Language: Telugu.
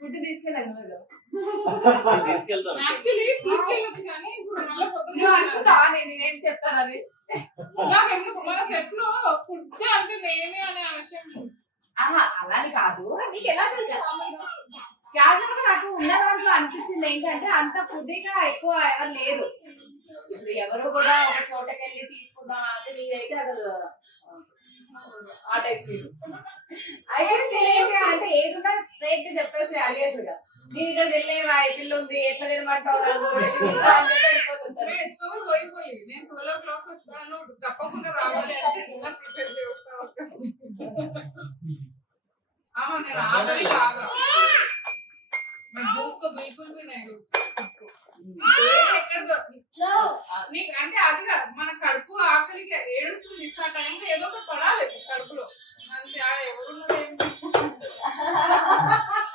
ఫుడ్ తీసుకెళ్ళాను తీసుకెళ్తాం యాక్చువల్లీ తీసుకెళ్ళొచ్చు కానీ ఇప్పుడు మళ్ళీ పొద్దున్న అనుకుంటా నేనేం చెప్తానని నాకు ఎందుకు మన సెట్ లో ఫుడ్ అంటే నేనే అనే విషయం ఆహా అలాని కాదు. నీకు ఎలా తెలుసు క్యాజువల్ గా నాకు ఉన్న దాంట్లో అనిపించింది ఏంటంటే అంత ఫుడ్గా ఎక్కువ ఎవరు లేరు. ఇప్పుడు ఎవరు కూడా ఒక చోటకి వెళ్ళి తీసుకుందాం అంటే మీరైతే అసలు ఆ టైప్ అయితే అంటే ఏదున్నా స్ట్రైట్ గా చెప్పేసి అడిగేసిగా నేను ఇక్కడ వెళ్ళేవా పిల్లు ఉంది ఎట్లా తినమంటావు పోయిపోయి నేను 12 o'clock వస్తాను తప్పకుండా రావాలి అంటే డిన్నర్ ప్రిపేర్ చేస్తాను. నేను ఆగలి కాగా